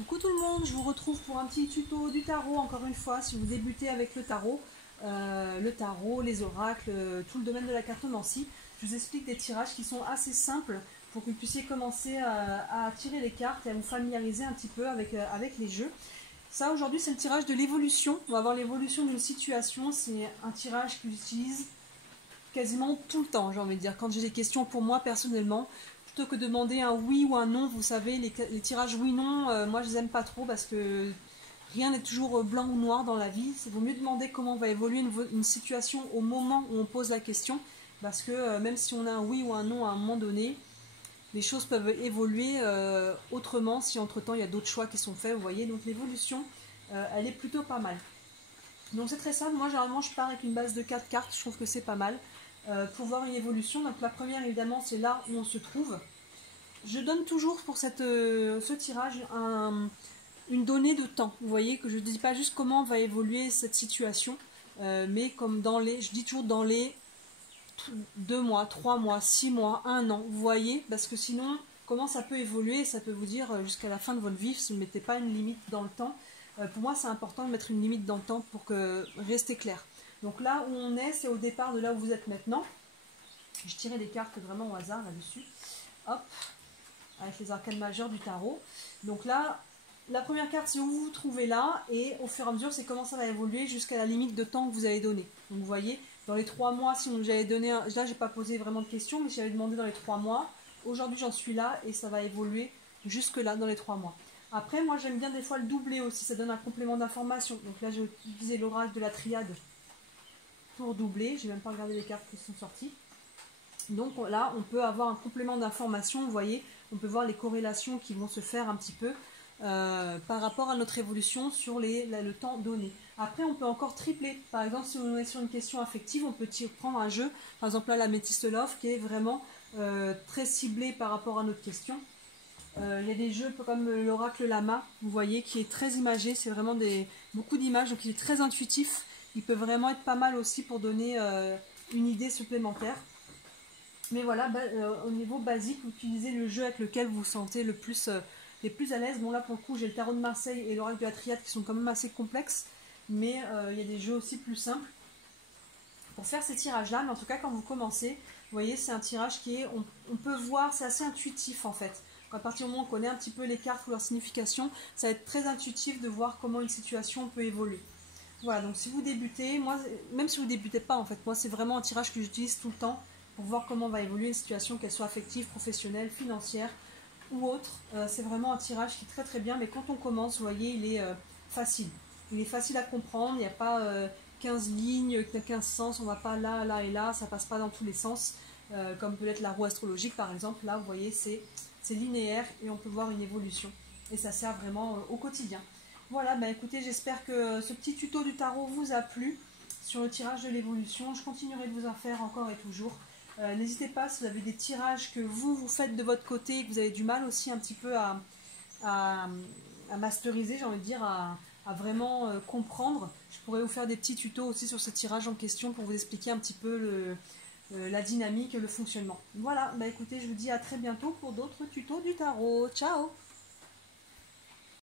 Coucou tout le monde, je vous retrouve pour un petit tuto du tarot, encore une fois, si vous débutez avec le tarot, les oracles, tout le domaine de la cartomancie. Je vous explique des tirages qui sont assez simples pour que vous puissiez commencer à tirer les cartes et à vous familiariser un petit peu avec les jeux. Ça, aujourd'hui, c'est le tirage de l'évolution. On va voir l'évolution d'une situation. C'est un tirage que j'utilise quasiment tout le temps, j'ai envie de dire. Quand j'ai des questions pour moi, personnellement, plutôt que de demander un oui ou un non, vous savez, les tirages oui-non, moi, je les aime pas trop parce que rien n'est toujours blanc ou noir dans la vie. Il vaut mieux demander comment va évoluer une situation au moment où on pose la question. Parce que même si on a un oui ou un non à un moment donné, les choses peuvent évoluer autrement si entre-temps il y a d'autres choix qui sont faits, vous voyez. Donc l'évolution, elle est plutôt pas mal. Donc c'est très simple, moi généralement je pars avec une base de 4 cartes, je trouve que c'est pas mal. Pour voir une évolution, donc la première évidemment c'est là où on se trouve. Je donne toujours pour ce tirage une donnée de temps, vous voyez, que je ne dis pas juste comment va évoluer cette situation, mais comme je dis toujours dans les 2 mois, 3 mois, 6 mois, 1 an, vous voyez, parce que sinon, comment ça peut évoluer, ça peut vous dire jusqu'à la fin de votre vie, si vous ne mettez pas une limite dans le temps. Pour moi, c'est important de mettre une limite dans le temps pour rester clair. Donc là où on est, c'est au départ de là où vous êtes maintenant. Je tirais des cartes vraiment au hasard là-dessus. Hop, avec les arcanes majeures du tarot. Donc là, la première carte, c'est où vous vous trouvez là, et au fur et à mesure, c'est comment ça va évoluer jusqu'à la limite de temps que vous avez donné. Donc vous voyez, dans les 3 mois, si j'avais donné, là j'ai pas posé vraiment de questions, mais j'avais demandé dans les 3 mois, aujourd'hui j'en suis là, et ça va évoluer jusque là, dans les 3 mois. Après, moi j'aime bien des fois le doubler aussi, ça donne un complément d'information. Donc là j'ai utilisé l'orage de la triade pour doubler, j'ai même pas regardé les cartes qui sont sorties. Donc là, on peut avoir un complément d'information, vous voyez, on peut voir les corrélations qui vont se faire un petit peu par rapport à notre évolution sur le temps donné. Après, on peut encore tripler. Par exemple, si on est sur une question affective, on peut prendre un jeu, par exemple là, la Métisse Love, qui est vraiment très ciblé par rapport à notre question. Il y a des jeux comme l'oracle Lama, vous voyez, qui est très imagé, c'est vraiment beaucoup d'images, donc il est très intuitif. Il peut vraiment être pas mal aussi pour donner une idée supplémentaire. Mais voilà, au niveau basique, vous utilisez le jeu avec lequel vous vous sentez les plus à l'aise. Bon là pour le coup j'ai le tarot de Marseille et l'oracle de la triade qui sont quand même assez complexes, mais il y a des jeux aussi plus simples pour faire ces tirages là. Mais en tout cas quand vous commencez, vous voyez c'est un tirage qui est, on peut voir, c'est assez intuitif en fait. À partir du moment où on connaît un petit peu les cartes ou leur signification, ça va être très intuitif de voir comment une situation peut évoluer. Voilà, donc si vous débutez, moi, même si vous ne débutez pas en fait, moi c'est vraiment un tirage que j'utilise tout le temps pour voir comment va évoluer une situation, qu'elle soit affective, professionnelle, financière ou autre. C'est vraiment un tirage qui est très très bien, mais quand on commence, vous voyez, il est facile. Il est facile à comprendre, il n'y a pas 15 lignes, 15 sens, on ne va pas là, là et là, ça passe pas dans tous les sens, comme peut être la roue astrologique par exemple. Là, vous voyez, c'est linéaire et on peut voir une évolution. Et ça sert vraiment au quotidien. Voilà, bah écoutez, j'espère que ce petit tuto du tarot vous a plu sur le tirage de l'évolution. Je continuerai de vous en faire encore et toujours. N'hésitez pas, si vous avez des tirages que vous faites de votre côté et que vous avez du mal aussi un petit peu à masteriser, j'ai envie de dire, à vraiment comprendre. Je pourrais vous faire des petits tutos aussi sur ce tirage en question pour vous expliquer un petit peu la dynamique et le fonctionnement. Voilà, bah écoutez, je vous dis à très bientôt pour d'autres tutos du tarot. Ciao!